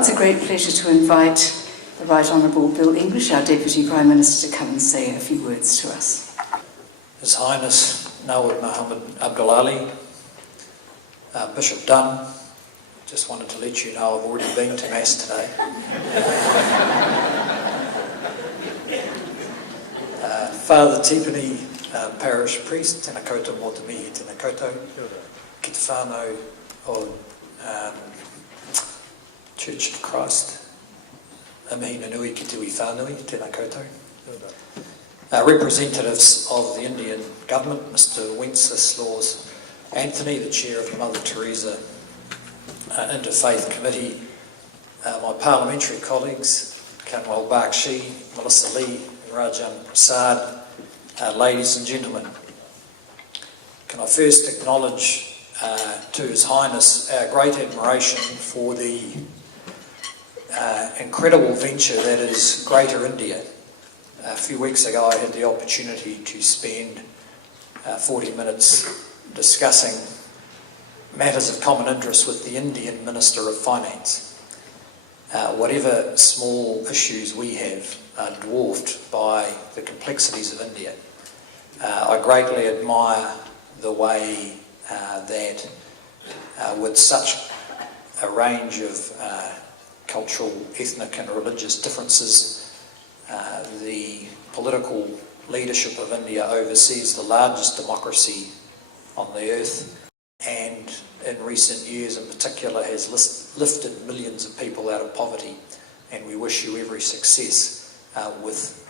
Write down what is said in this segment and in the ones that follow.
it's a great pleasure to invite the Right Honourable Bill English, our Deputy Prime Minister, to come and say a few words to us. His Highness Nawab Muhammad Abdul Ali, Bishop Dunn, just wanted to let you know I've already been to Mass today. Father Tipani, Parish Priest, tēnā koutou mō te mihi, tēnā koutou, ki te whānau o Church of Christ, Amina Nui ki te ui whānui, tēnā koutou. Representatives of the Indian government, Mr. Wenceslaus Anthony, the chair of the Mother Teresa Interfaith Committee, my parliamentary colleagues, Kanwal Bakshi, Melissa Lee, Rajan Prasad, ladies and gentlemen. Can I first acknowledge to His Highness our great admiration for the incredible venture that is Greater India. A few weeks ago I had the opportunity to spend 40 minutes discussing matters of common interest with the Indian Minister of Finance. Whatever small issues we have are dwarfed by the complexities of India. I greatly admire the way that with such a range of cultural, ethnic and religious differences, the political leadership of India oversees the largest democracy on the earth, and in recent years in particular has lifted millions of people out of poverty, and we wish you every success with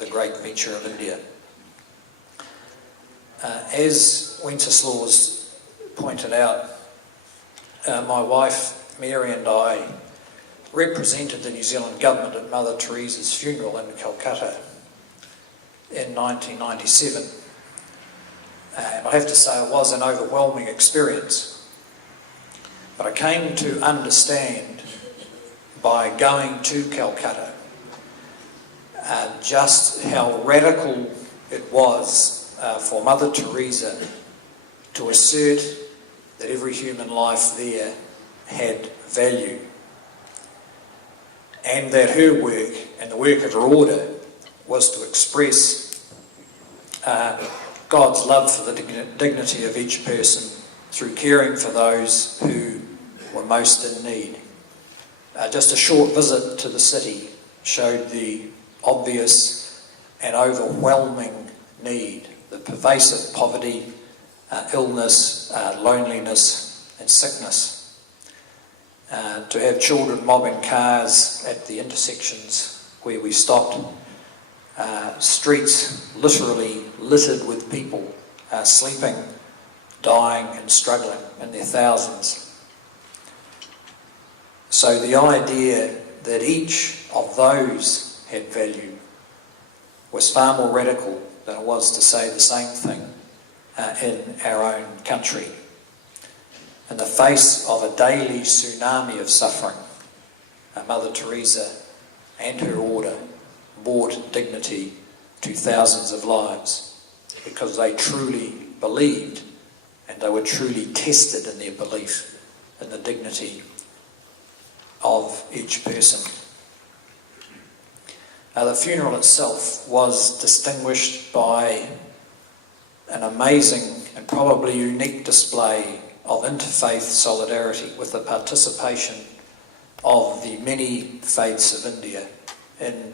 the great venture of India. As Wenceslaus pointed out, my wife Mary and I represented the New Zealand government at Mother Teresa's funeral in Calcutta in 1997. And I have to say it was an overwhelming experience. But I came to understand by going to Calcutta just how radical it was for Mother Teresa to assert that every human life there had value, and that her work and the work of her order was to express God's love for the dignity of each person through caring for those who were most in need. Just a short visit to the city showed the obvious and overwhelming need, the pervasive poverty, illness, loneliness and sickness. To have children mobbing cars at the intersections where we stopped, streets literally littered with people sleeping, dying and struggling in their thousands. So the idea that each of those had value was far more radical than it was to say the same thing in our own country. In the face of a daily tsunami of suffering, Mother Teresa and her order brought dignity to thousands of lives because they truly believed, and they were truly tested in their belief in the dignity of each person. The funeral itself was distinguished by an amazing and probably unique display of interfaith solidarity with the participation of the many faiths of India in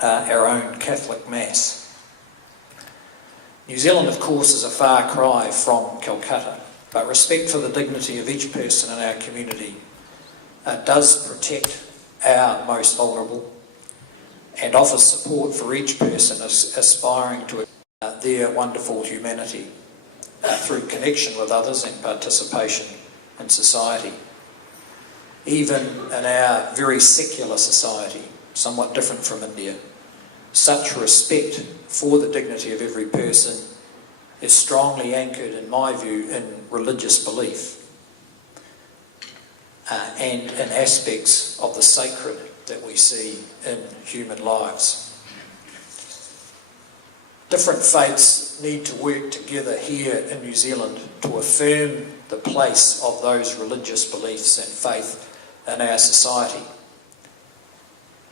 our own Catholic Mass. New Zealand, of course, is a far cry from Calcutta, but respect for the dignity of each person in our community does protect our most vulnerable and offers support for each person aspiring to their wonderful humanity through connection with others and participation in society. Even in our very secular society, somewhat different from India, such respect for the dignity of every person is strongly anchored, in my view, in religious belief and in aspects of the sacred that we see in human lives. Different faiths need to work together here in New Zealand to affirm the place of those religious beliefs and faith in our society.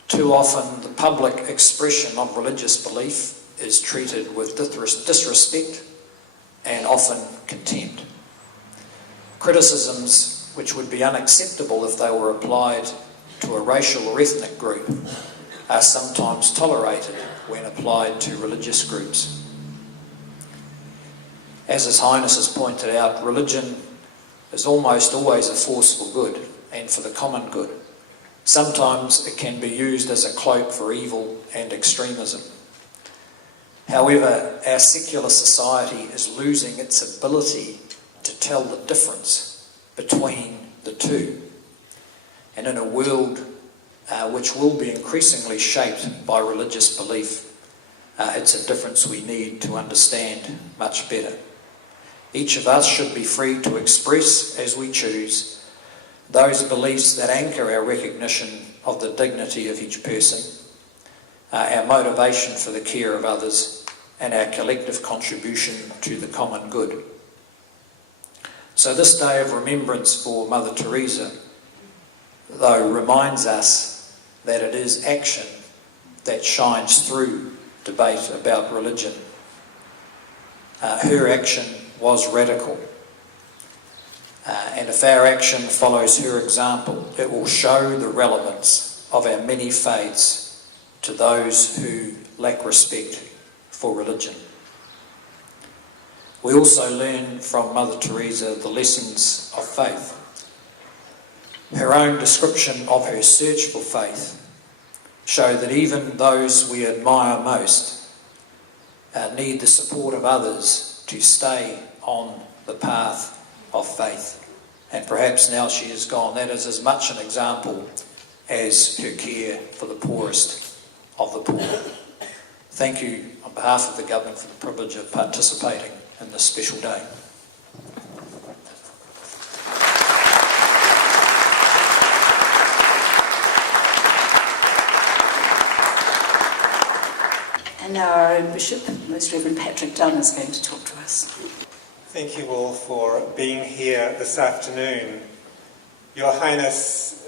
Too often the public expression of religious belief is treated with disrespect and often contempt. Criticisms which would be unacceptable if they were applied to a racial or ethnic group are sometimes tolerated when applied to religious groups. As His Highness has pointed out, religion is almost always a force for good and for the common good. Sometimes it can be used as a cloak for evil and extremism. However, our secular society is losing its ability to tell the difference between the two. And in a world which will be increasingly shaped by religious belief, it's a difference we need to understand much better. Each of us should be free to express, as we choose, those beliefs that anchor our recognition of the dignity of each person, our motivation for the care of others, and our collective contribution to the common good. So this day of remembrance for Mother Teresa, though, reminds us that it is action that shines through debate about religion. Her action was radical. And if our action follows her example, it will show the relevance of our many faiths to those who lack respect for religion. We also learn from Mother Teresa the lessons of faith. Her own description of her search for faith show that even those we admire most need the support of others to stay on the path of faith. And perhaps now she is gone, that is as much an example as her care for the poorest of the poor. Thank you on behalf of the government for the privilege of participating in this special day. And now our own Bishop, Most Reverend Patrick Dunn, is going to talk to us. Thank you all for being here this afternoon. Your Highness,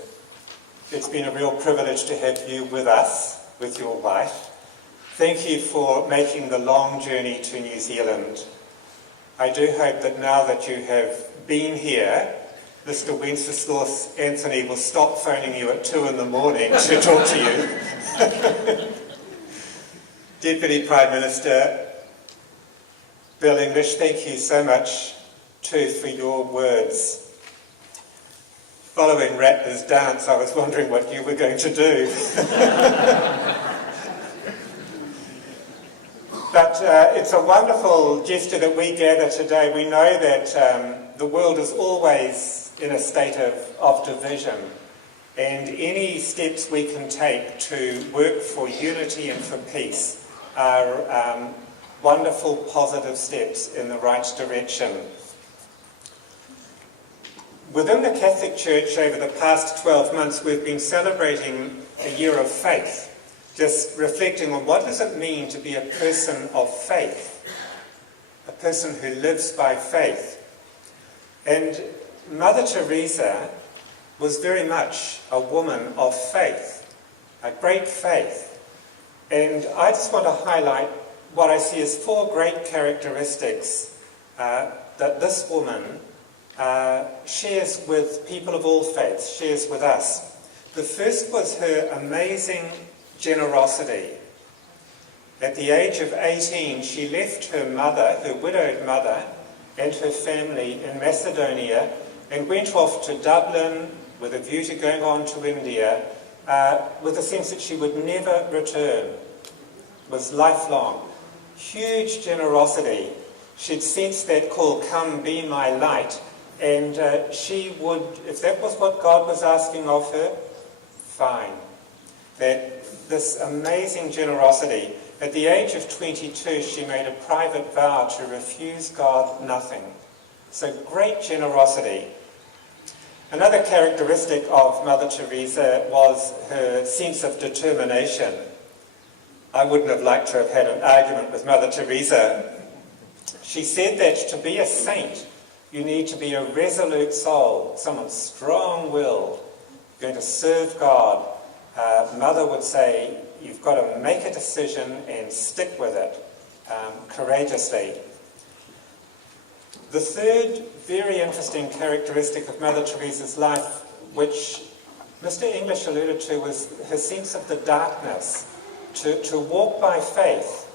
it's been a real privilege to have you with us, with your wife. Thank you for making the long journey to New Zealand. I do hope that now that you have been here, Mr. Wenceslas Anthony will stop phoning you at 2 a.m. to talk to you. Deputy Prime Minister Bill English, thank you so much too for your words. Following Ratner's dance, I was wondering what you were going to do. But it's a wonderful gesture that we gather today. We know that the world is always in a state of division, and any steps we can take to work for unity and for peace are wonderful, positive steps in the right direction. Within the Catholic Church over the past 12 months, we've been celebrating a year of faith, just reflecting on what does it mean to be a person of faith, a person who lives by faith. And Mother Teresa was very much a woman of faith, a great faith. And I just want to highlight what I see as 4 great characteristics that this woman shares with people of all faiths, shares with us. The first was her amazing generosity. At the age of 18, she left her mother, her widowed mother, and her family in Macedonia and went off to Dublin with a view to going on to India with a sense that she would never return. It was lifelong. Huge generosity. She'd sensed that call, come be my light, and she would, if that was what God was asking of her, fine. That this amazing generosity. At the age of 22, she made a private vow to refuse God nothing. So great generosity. Another characteristic of Mother Teresa was her sense of determination. I wouldn't have liked to have had an argument with Mother Teresa. She said that to be a saint, you need to be a resolute soul, someone strong-willed, you're going to serve God, Mother would say, you've got to make a decision and stick with it courageously. The third very interesting characteristic of Mother Teresa's life, which Mr. English alluded to, was her sense of the darkness. To walk by faith,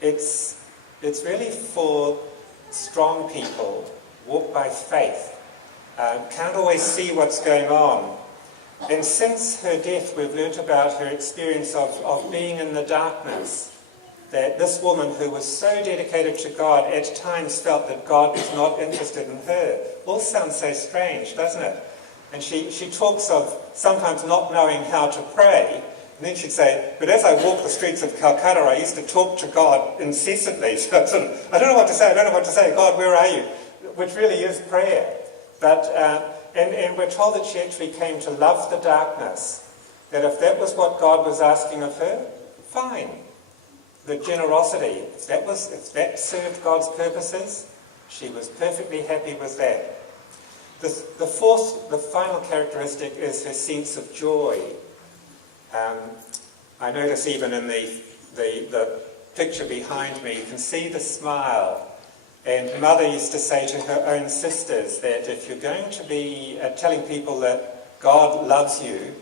it's really for strong people. Walk by faith. Can't always see what's going on. And since her death, we've learnt about her experience of being in the darkness. That this woman who was so dedicated to God at times felt that God was not interested in her. All sounds so strange, doesn't it? And she talks of sometimes not knowing how to pray. And then she'd say, but as I walk the streets of Calcutta, I used to talk to God incessantly. So I don't know what to say, God, where are you? Which really is prayer. But, and we're told that she actually came to love the darkness. That if that was what God was asking of her, fine. The generosity, if that served God's purposes, she was perfectly happy with that. The final characteristic is her sense of joy. I notice even in the picture behind me, you can see the smile. And Mother used to say to her own sisters that if you're going to be telling people that God loves you,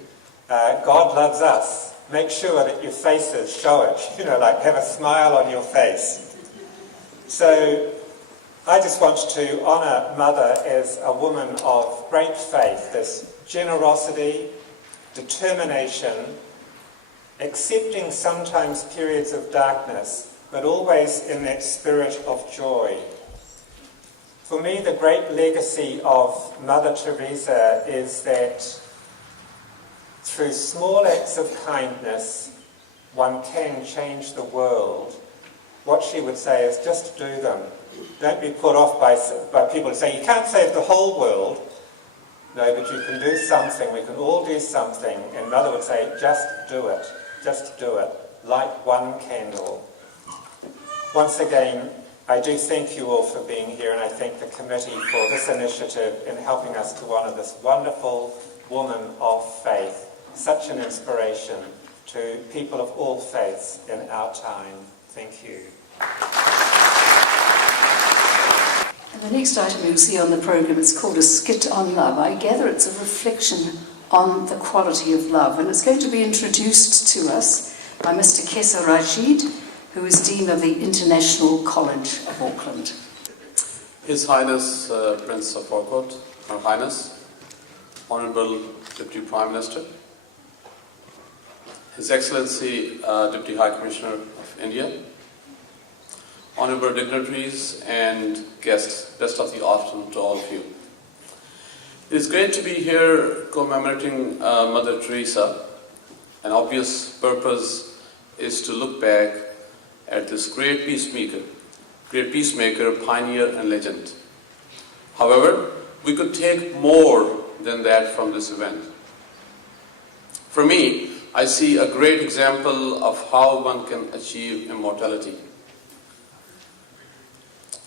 God loves us, make sure that your faces show it. Like have a smile on your face. So I just want to honour Mother as a woman of great faith, this generosity, determination, accepting sometimes periods of darkness, but always in that spirit of joy. For me, the great legacy of Mother Teresa is that through small acts of kindness, one can change the world. What she would say is just do them. Don't be put off by people who say, you can't save the whole world. No, but you can do something. We can all do something. And Mother would say, just do it. Just do it. Light one candle. Once again, I do thank you all for being here, and I thank the committee for this initiative in helping us to honour this wonderful woman of faith. Such an inspiration to people of all faiths in our time. Thank you. And the next item you'll see on the programme is called A Skit on Love. I gather it's a reflection on the quality of love, and it's going to be introduced to us by Mr. Kesa Rashid, who is Dean of the International College of Auckland. His Highness Prince of Orkut, Her Highness, Honourable Deputy Prime Minister, His Excellency Deputy High Commissioner of India, Honourable dignitaries and guests, best of the afternoon to all of you. It is great to be here commemorating Mother Teresa. An obvious purpose is to look back at this great peacemaker, pioneer and legend. However, we could take more than that from this event. For me, I see a great example of how one can achieve immortality.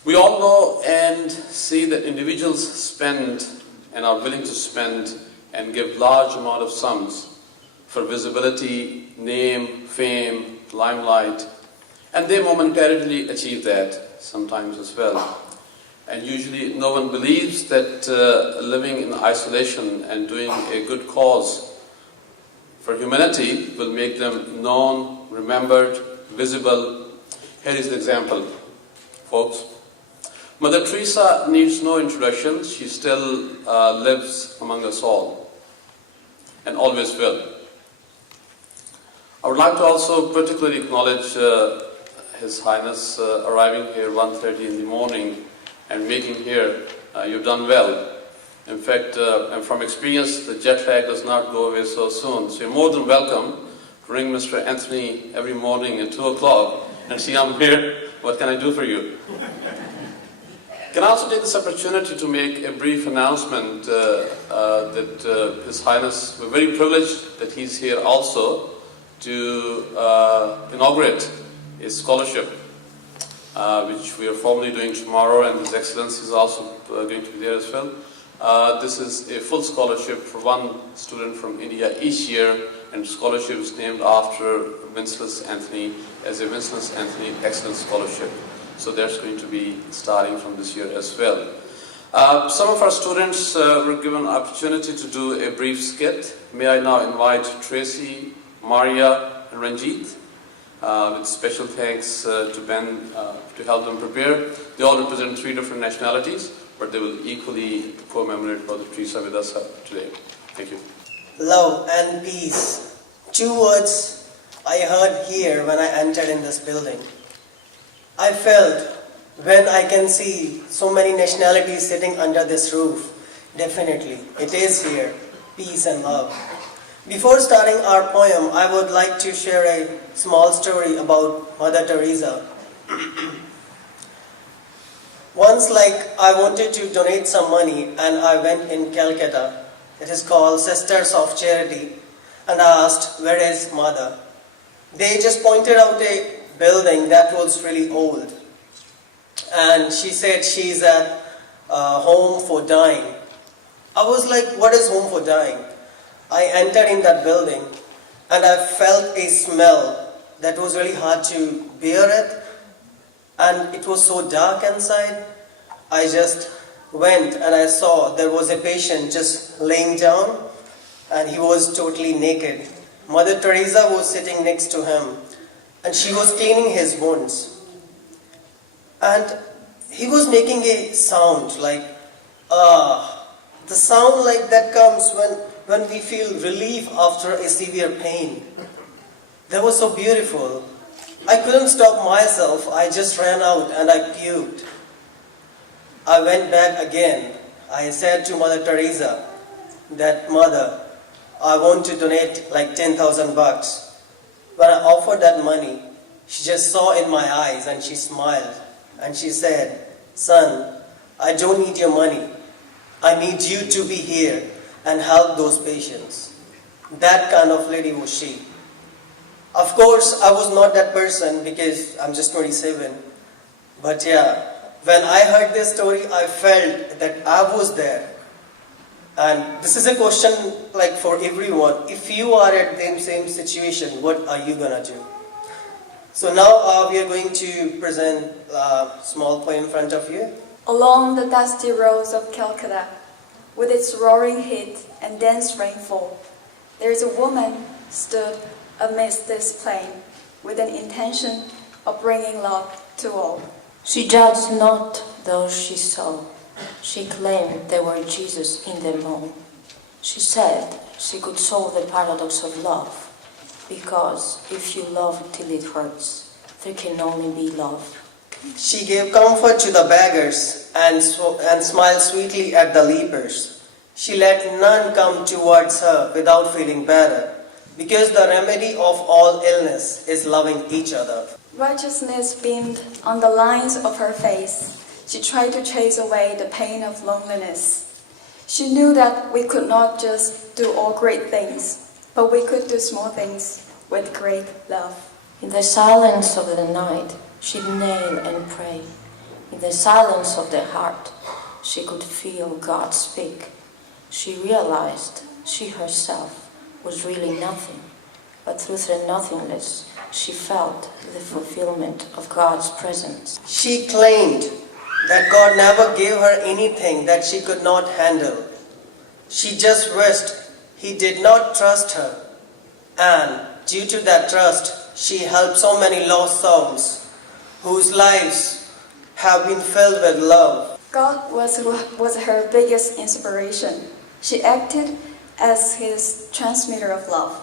We all know and see that individuals spend and are willing to spend and give large amount of sums for visibility, name, fame, limelight, and they momentarily achieve that sometimes as well. And usually no one believes that living in isolation and doing a good cause for humanity will make them known, remembered, visible. Here is an example, folks. Mother Teresa needs no introduction. She still lives among us all and always will. I would like to also particularly acknowledge His Highness arriving here 1:30 in the morning and making here. You've done well. In fact, and from experience, the jet lag does not go away so soon. So you're more than welcome to ring Mr. Anthony every morning at 2 o'clock and see I'm here. What can I do for you? Can I also take this opportunity to make a brief announcement that His Highness, we're very privileged that he's here also to inaugurate a scholarship which we are formally doing tomorrow, and His Excellency is also going to be there as well. This is a full scholarship for one student from India each year, and scholarship is named after Winslow Anthony as a Winslow Anthony Excellence Scholarship. So that's going to be starting from this year as well. Some of our students were given an opportunity to do a brief skit. May I now invite Tracy, Maria, and Ranjit, with special thanks to Ben to help them prepare. They all represent 3 different nationalities, but they will equally commemorate Brother Teresa with us today. Thank you. Love and peace. 2 words I heard here when I entered in this building. I felt when I can see so many nationalities sitting under this roof, definitely it is here, peace and love. Before starting our poem, I would like to share a small story about Mother Teresa. Once, I wanted to donate some money, and I went in Calcutta. It is called Sisters of Charity, and I asked, where is Mother? They just pointed out a building that was really old, and she said she's at Home for Dying. I was like, what is Home for Dying? I entered in that building, and I felt a smell that was really hard to bear it, and it was so dark inside. I just went and I saw there was a patient just laying down, and he was totally naked. Mother Teresa was sitting next to him, and she was cleaning his wounds. And he was making a sound like, the sound like that comes when we feel relief after a severe pain. That was so beautiful. I couldn't stop myself. I just ran out and I puked. I went back again. I said to Mother Teresa that, Mother, I want to donate 10,000 bucks. When I offered that money, she just saw in my eyes and she smiled. And she said, son, I don't need your money. I need you to be here and help those patients. That kind of lady was she. Of course, I was not that person because I'm just 27. But yeah, when I heard this story, I felt that I was there. And this is a question for everyone. If you are at the same situation, what are you going to do? So now we are going to present a small poem in front of you. Along the dusty roads of Calcutta, with its roaring heat and dense rainfall, there is a woman stood amidst this plain with an intention of bringing love to all. She judged not those she saw. She claimed there were Jesus in them all. She said she could solve the paradox of love, because if you love till it hurts, there can only be love. She gave comfort to the beggars and smiled sweetly at the lepers. She let none come towards her without feeling better, because the remedy of all illness is loving each other. Righteousness beamed on the lines of her face. She tried to chase away the pain of loneliness. She knew that we could not just do all great things, but we could do small things with great love. In the silence of the night, she'd kneel and pray. In the silence of the heart, she could feel God speak. She realized she herself was really nothing, but through the nothingness, she felt the fulfillment of God's presence. She claimed that God never gave her anything that she could not handle. She just wished He did not trust her. And due to that trust, she helped so many lost souls whose lives have been filled with love. God was her biggest inspiration. She acted as His transmitter of love.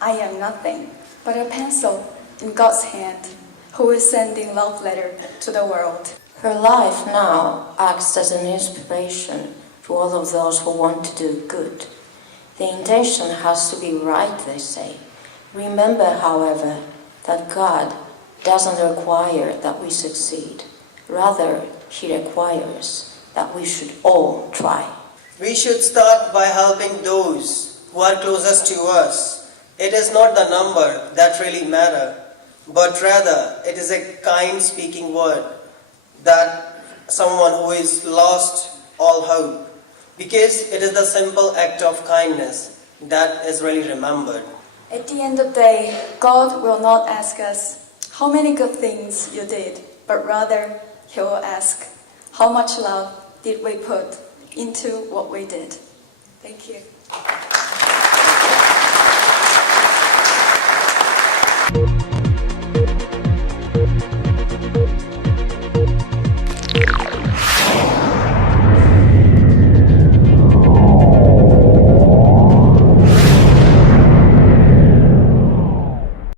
I am nothing but a pencil in God's hand, who is sending love letter to the world. Her life now acts as an inspiration to all of those who want to do good. The intention has to be right, they say. Remember, however, that God doesn't require that we succeed. Rather, He requires that we should all try. We should start by helping those who are closest to us. It is not the number that really matters, but rather it is a kind speaking word that someone who is lost all hope. because it is the simple act of kindness that is really remembered. At the end of the day, God will not ask us how many good things you did, but rather He will ask how much love did we put into what we did. Thank you.